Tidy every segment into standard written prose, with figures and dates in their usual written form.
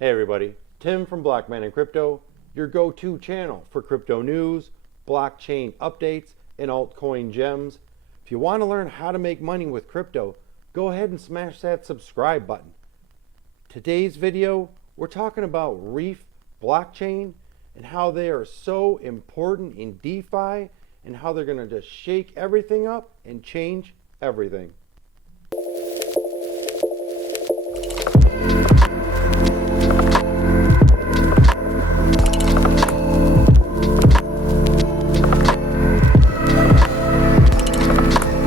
Hey everybody, Tim from Black Man and Crypto, your go-to channel for crypto news, blockchain updates, and altcoin gems. If you want to learn how to make money with crypto, go ahead and smash that subscribe button. Today's video, we're talking about Reef blockchain and how they are so important in DeFi and how they're going to just shake everything up and change everything.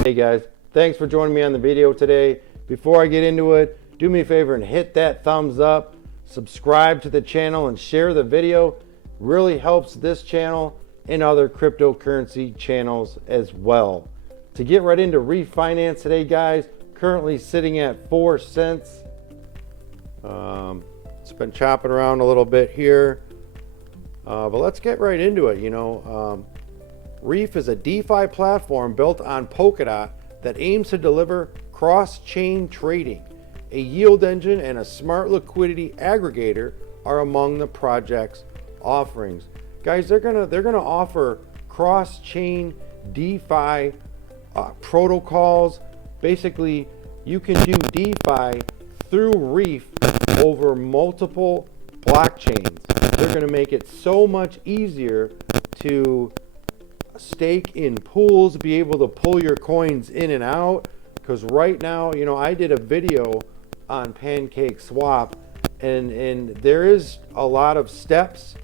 Hey guys, thanks for joining me on the video today. Before I get into it, do me a favor and hit that thumbs up, subscribe to the channel, and share the video. Really helps this channel and other cryptocurrency channels as well. To get right into refinance today, guys, currently sitting at 4 cents. It's been chopping around a little bit here, but let's get right into it. Reef is a DeFi platform built on Polkadot that aims to deliver cross-chain trading. A yield engine and a smart liquidity aggregator are among the project's offerings. Guys, they're gonna offer cross-chain DeFi protocols. Basically, you can do DeFi through Reef over multiple blockchains. They're gonna make it so much easier to stake in pools, be able to pull your coins in and out, because right now, I did a video on Pancake Swap, and there is a lot of steps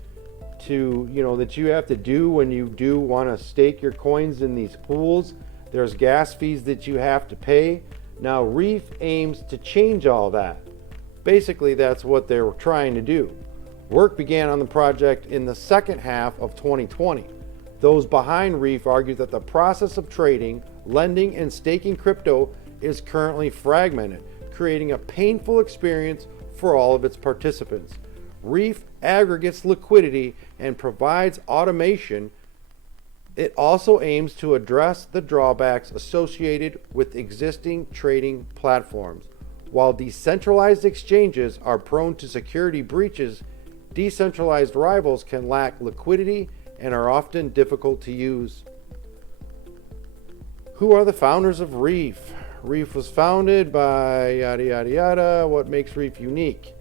to that you have to do when you do want to stake your coins in these pools. There's gas fees that you have to pay. Now Reef aims to change all that. Basically, that's what they're trying to do. Work began on the project in the second half of 2020. Those behind Reef argue that the process of trading, lending, and staking crypto is currently fragmented, creating a painful experience for all of its participants. Reef aggregates liquidity and provides automation. It also aims to address the drawbacks associated with existing trading platforms. While decentralized exchanges are prone to security breaches, decentralized rivals can lack liquidity and are often difficult to use. Who are the founders of Reef? Reef was founded by yada yada yada. What makes Reef unique?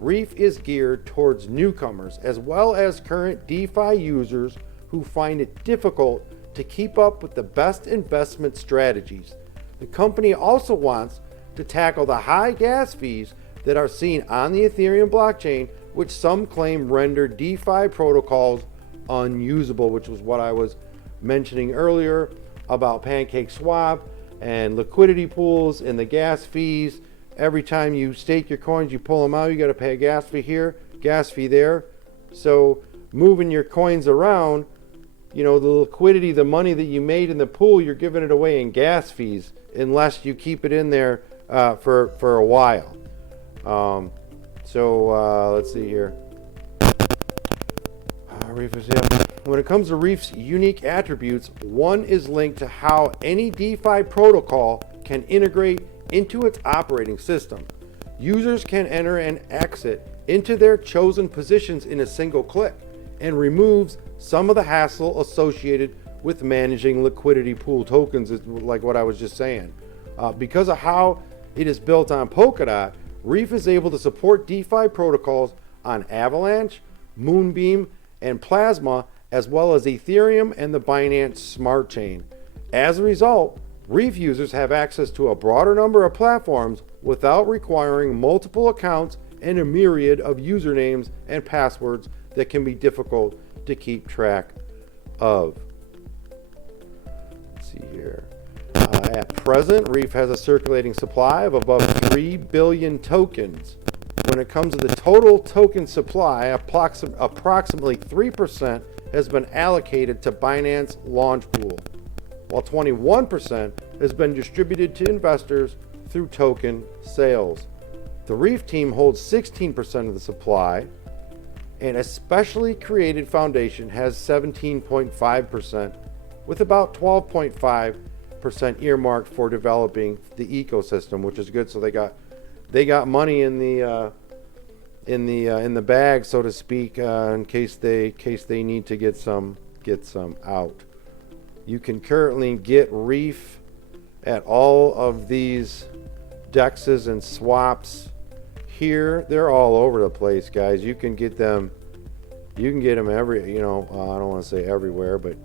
Reef is geared towards newcomers as well as current DeFi users who find it difficult to keep up with the best investment strategies. The company also wants to tackle the high gas fees that are seen on the Ethereum blockchain, which some claim render DeFi protocols unusable, which was what I was mentioning earlier about Pancake Swap and liquidity pools and the gas fees. Every time you stake your coins, you pull them out, you got to pay a gas fee here, gas fee there. So moving your coins around, the liquidity, the money that you made in the pool, you're giving it away in gas fees unless you keep it in there for a while. Let's see here. When it comes to Reef's unique attributes, one is linked to how any DeFi protocol can integrate into its operating system. Users can enter and exit into their chosen positions in a single click, and removes some of the hassle associated with managing liquidity pool tokens, like what I was just saying. Because of how it is built on Polkadot, Reef is able to support DeFi protocols on Avalanche, Moonbeam, and Plasma, as well as Ethereum and the Binance Smart Chain. As a result, Reef users have access to a broader number of platforms without requiring multiple accounts and a myriad of usernames and passwords that can be difficult to keep track of. Let's see here. At present, Reef has a circulating supply of above 3 billion tokens. When it comes to the total token supply, approximately 3% has been allocated to Binance Launch Pool, while 21% has been distributed to investors through token sales. The Reef team holds 16% of the supply, and a specially created foundation has 17.5%, with about 12.5% earmarked for developing the ecosystem, which is good. So they got money in the in the bag, so to speak, in case they need to get some out. You can currently get Reef at all of these dexes and swaps here. They're all over the place, guys. You can get them every, I don't want to say everywhere, but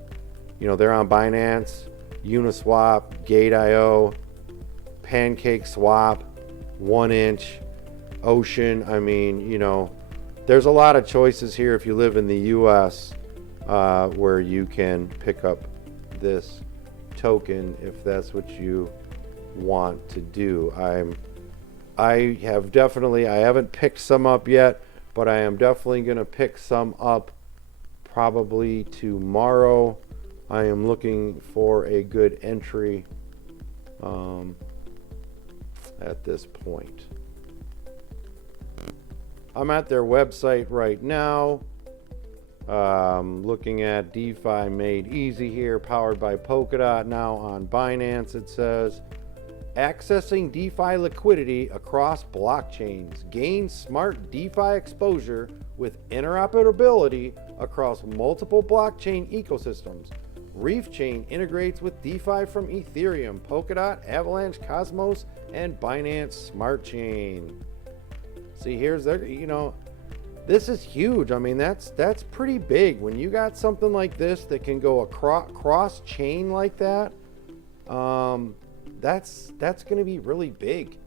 they're on Binance, Uniswap, Gate.io, Pancake Swap, 1inch, Ocean. I mean, there's a lot of choices here if you live in the US, where you can pick up this token if that's what you want to do. I haven't picked some up yet, but I am definitely going to pick some up probably tomorrow. I am looking for a good entry at this point. I'm at their website right now, looking at DeFi Made Easy here, powered by Polkadot, now on Binance. It says, accessing DeFi liquidity across blockchains. Gain smart DeFi exposure with interoperability across multiple blockchain ecosystems. Reef Chain integrates with DeFi from Ethereum, Polkadot, Avalanche, Cosmos, and Binance Smart Chain. See, here's their, this is huge. I mean, that's pretty big. When you got something like this that can go across chain like that, that's going to be really big.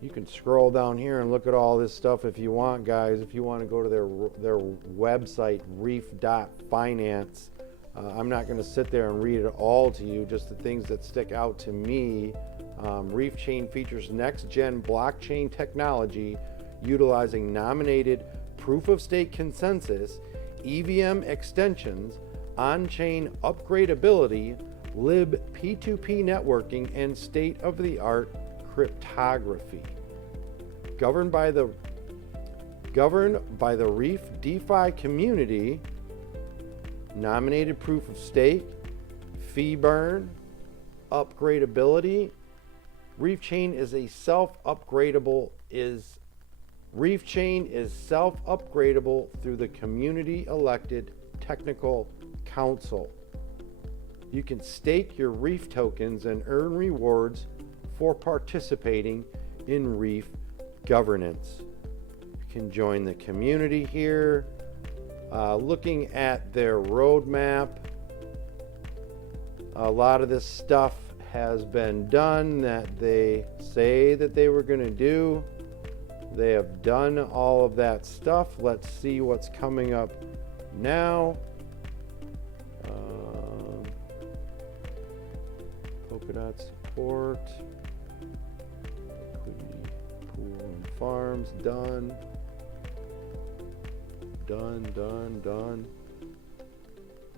You can scroll down here and look at all this stuff if you want, guys. If you want to go to their website, reef.finance. I'm not going to sit there and read it all to you, just the things that stick out to me. Reef Chain features next-gen blockchain technology utilizing nominated proof-of-stake consensus, EVM extensions, on-chain upgradability, lib P2P networking, and state-of-the-art cryptography. Governed by the Reef DeFi community, nominated proof of stake, fee burn, upgradability. Reef Chain is self-upgradable through the community elected technical council. You can stake your Reef tokens and earn rewards for participating in Reef governance. You can join the community here. Looking at their roadmap, a lot of this stuff has been done that they say that they were going to do. They have done all of that stuff. Let's see what's coming up now. Polkadot support, liquidity pool and farms, done.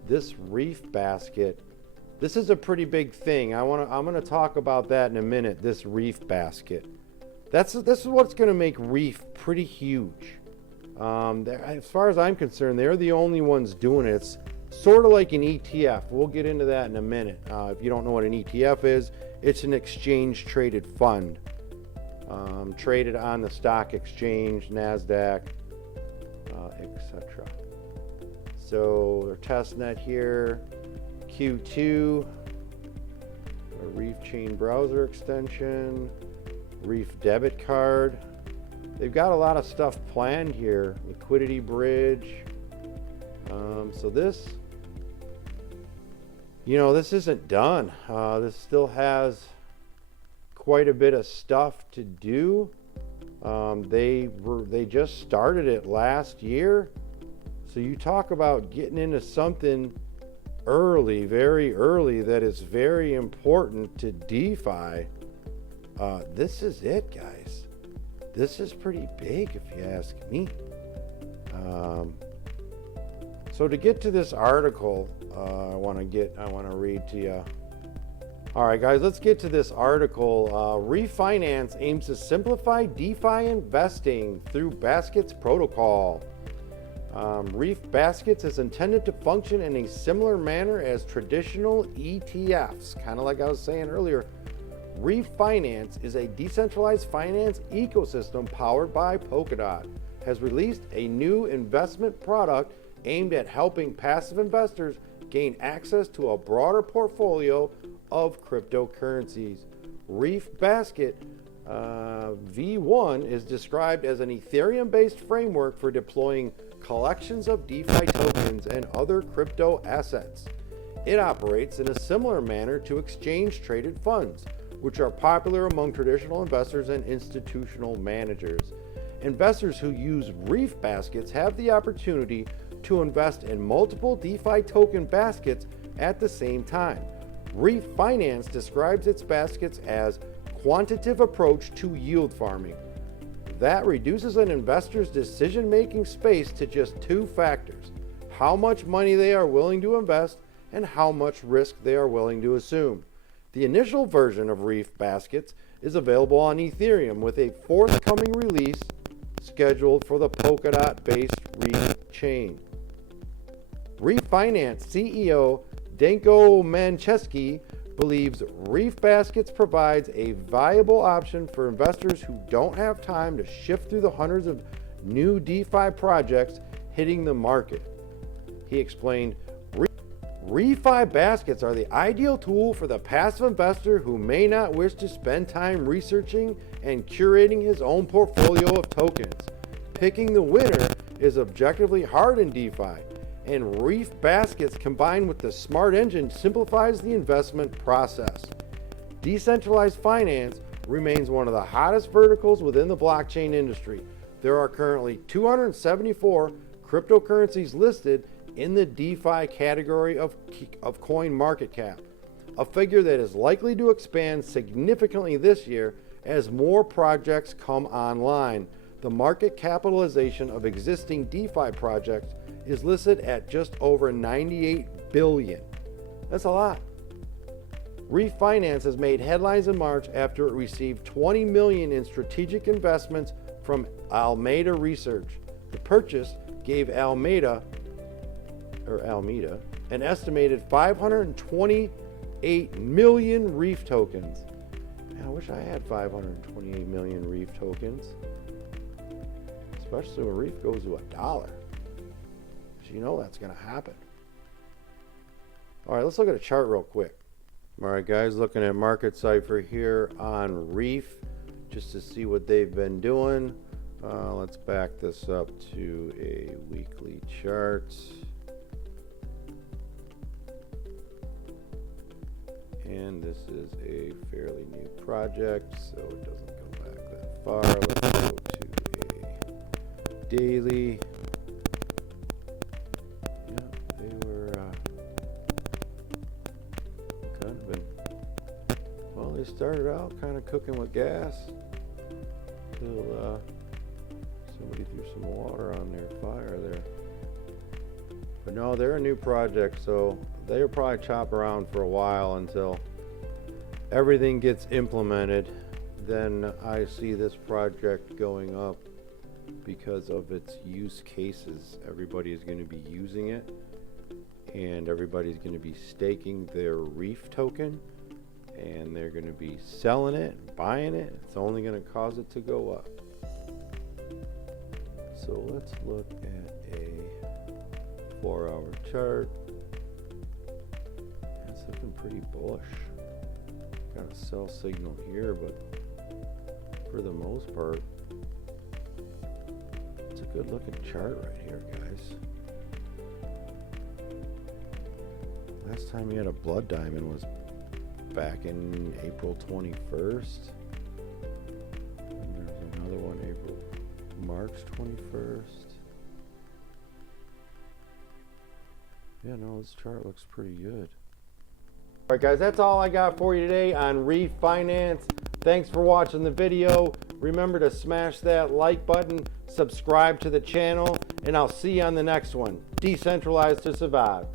This Reef basket, this is a pretty big thing. I'm going to talk about that in a minute. This Reef basket, this is what's going to make Reef pretty huge. As far as I'm concerned, they're the only ones doing it. It's sort of like an ETF. We'll get into that in a minute. If you don't know what an ETF is, it's an exchange traded fund, traded on the stock exchange, NASDAQ, etc. So their testnet here, Q2, a Reef Chain browser extension, Reef debit card. They've got a lot of stuff planned here. Liquidity bridge. So this, this isn't done. This still has quite a bit of stuff to do. They just started it last year. So you talk about getting into something early, very early, that is very important to DeFi. This is it, guys. This is pretty big if you ask me. So to get to this article, I want to read to you. All right, guys, let's get to this article. Refinance aims to simplify DeFi investing through Baskets protocol. Reef Baskets is intended to function in a similar manner as traditional ETFs, kind of like I was saying earlier. Reef Finance is a decentralized finance ecosystem powered by Polkadot, has released a new investment product aimed at helping passive investors gain access to a broader portfolio of cryptocurrencies. Reef Basket V1 is described as an Ethereum-based framework for deploying collections of DeFi tokens and other crypto assets. It operates in a similar manner to exchange-traded funds, which are popular among traditional investors and institutional managers. Investors who use Reef Baskets have the opportunity to invest in multiple DeFi token baskets at the same time. Reef Finance describes its baskets as quantitative approach to yield farming. That reduces an investor's decision-making space to just two factors: how much money they are willing to invest and how much risk they are willing to assume. The initial version of Reef Baskets is available on Ethereum, with a forthcoming release scheduled for the Polkadot-based Reef chain. Reef Finance CEO Danko Mancheski believes Reef Baskets provides a viable option for investors who don't have time to shift through the hundreds of new DeFi projects hitting the market. He explained, "ReFi Baskets are the ideal tool for the passive investor who may not wish to spend time researching and curating his own portfolio of tokens. Picking the winner is objectively hard in DeFi, and Reef Baskets combined with the smart engine simplifies the investment process." Decentralized finance remains one of the hottest verticals within the blockchain industry. There are currently 274 cryptocurrencies listed in the DeFi category of coin market cap, a figure that is likely to expand significantly this year as more projects come online. The market capitalization of existing DeFi projects is listed at just over 98 billion. That's a lot. Reef Finance has made headlines in March after it received 20 million in strategic investments from Alameda Research. The purchase gave Alameda an estimated 528 million Reef tokens. Man, I wish I had 528 million Reef tokens, especially when Reef goes to $1. You know that's going to happen. All right, let's look at a chart real quick. All right, guys, looking at Market Cipher here on Reef just to see what they've been doing. Let's back this up to a weekly chart. And this is a fairly new project, so it doesn't go back that far. Let's go to a daily. They started out kind of cooking with gas till somebody threw some water on their fire there. But no, they're a new project, so they'll probably chop around for a while until everything gets implemented. Then I see this project going up because of its use cases. Everybody is going to be using it, and everybody's going to be staking their Reef token, and they're going to be selling it and buying it. It's only going to cause it to go up. So let's look at a 4-hour chart. It's looking pretty bullish. Got a sell signal here, but for the most part, it's a good looking chart right here, guys. Last time you had a blood diamond was back in April 21st. And there's another one March 21st. Yeah, no, this chart looks pretty good. All right, guys, that's all I got for you today on Reef Finance. Thanks for watching the video. Remember to smash that like button, subscribe to the channel, and I'll see you on the next one. Decentralized to survive.